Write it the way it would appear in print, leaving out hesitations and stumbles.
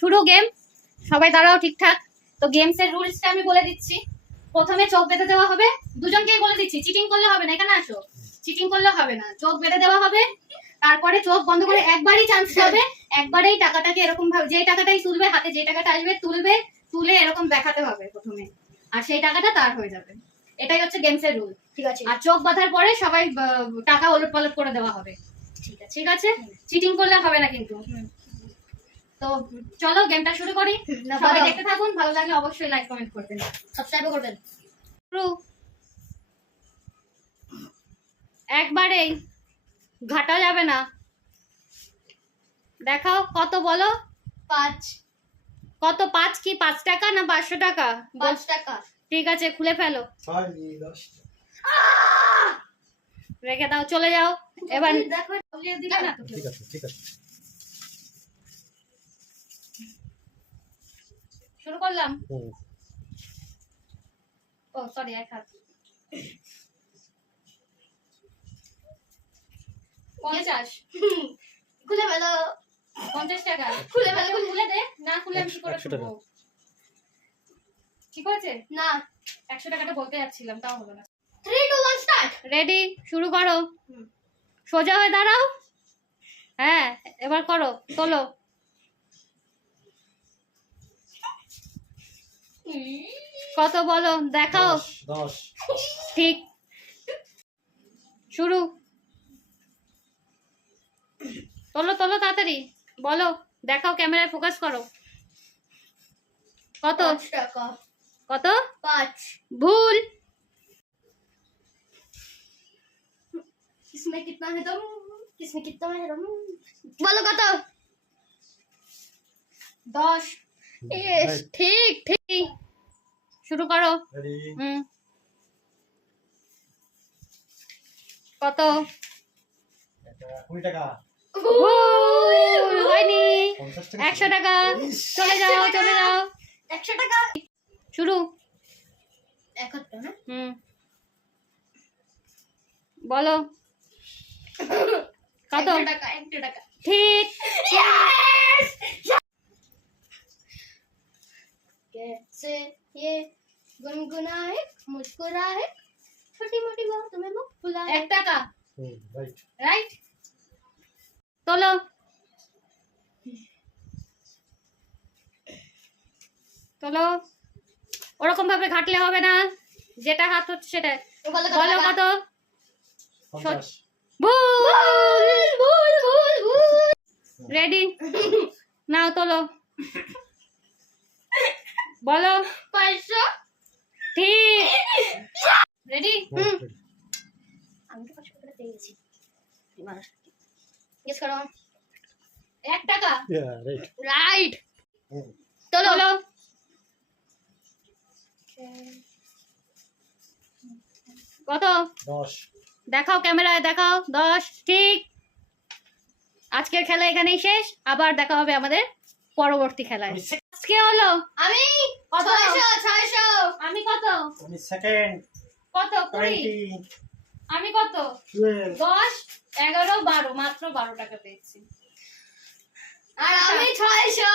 শুরু গেম। সবাই দাঁড়াও ঠিকঠাক। তো গেমসের রুলসটা আমি বলে দিচ্ছি। প্রথমে চোখ বেঁধে দেওয়া হবে, দুজনকেই বলে দিচ্ছি, চিটিং করলে হবে না, এখানে আসো, চিটিং করলে হবে না, চোখ বেঁধে দেওয়া হবে। তারপরে চোখ বন্ধ করে একবারই চান্স হবে, একবারেই টাকাটাকে এরকম ভাবে, যেই টাকাটাই তুলবে, হাতে যে টাকাটা আসবে তুলবে, তুলে এরকম দেখাতে হবে প্রথমে, আর সেই টাকাটা তার হয়ে যাবে। এটাই হচ্ছে গেমসের রুল, ঠিক আছে? আর চোখ বাঁধার পরে সবাই টাকা ওলট পালট করে দেওয়া হবে, ঠিক আছে? ঠিক আছে, চিটিং করলে হবে না কিন্তু। তো চলো গেমটা শুরু করি। সবাই দেখতে থাকুন, ভালো লাগলে অবশ্যই লাইক কমেন্ট করবেন, সাবস্ক্রাইব করবেন। একবারেই ঘাটা যাবে না। দেখাও কত, বলো। 5। কত? 5 কি 5 টাকা না 500 টাকা? 5 টাকা। ঠিক আছে, খুলে ফেলো, 10 রেখে দাও, চলে যাও। এবার দেখো দিলে না তো। ঠিক আছে ঠিক আছে। শুরু করলাম। হুম। ও সরি, এক হাত। 50। খুলে ফেলো। 50 টাকা। খুলে ফেলো। খুলে দে না, খুলে আমি কি করে 100 টাকা। শুনবো? ঠিক আছে না। 100 টাকাটা বলতে যাচ্ছিলাম, তাও হলো না। 3 2 1 স্টার্ট। রেডি, শুরু করো। সোজা হয়ে দাঁড়াও। হ্যাঁ, এবার করো, তোলো। কত বলো, দেখাও। 10 ঠিক, শুরু। তোলো তোলো তাড়াতাড়ি, বলো, দেখাও, ক্যামেরায় ফোকাস করো। কত? 5 টাকা। কত? 5। ভুল। किसमें कितना है दम? किसमें कितना है दम? बोलो कत? 10। यस। Right. ঠিক ঠিক, শুরু করো। রেডি। কত? এটা 20 টাকা। ভুল, হয়নি। 50 টাকা। 100 টাকা। চলে যাও চলে যাও, 100 টাকা। শুরু। 71 না? বলো কত? 1 টাকা। 1 টাকা। ঠিক। यस। कैसे ये गुनगुनाए मुस्कुराए छोटी मोटी बातों में मुख फुलाए। 1 টাকা। হুম, রাইট। রাইট, তোলো। তোলো, ওরকম ভাবে ঘাটলে হবে না, যেটা হাত হচ্ছে সেটা। बोलो বলো কত? 50 ভুল। भूल भूल भूल। রেডি, নাও তোলো, বলো। 500। ঠিক, রেডি। আমি তো 500 টাকা পেয়ে গেছি। এবার গেস করো। 1 টাকা। Yeah right. রাইট, হুম। তোলো। কত? 10 দেখাও, ক্যামেরায় দেখাও। 10। ঠিক, আজকের খেলা এখানেই শেষ, আবার দেখা হবে আমাদের পরবর্তী খেলায়। আজকে হলো আমি কত? 600। আমি কত? আমি সেকেন্ড। কত? 20। 20 আমি কত? 12 10 11 12, মাত্র 12 টাকা পেয়েছি। আর আমি 600।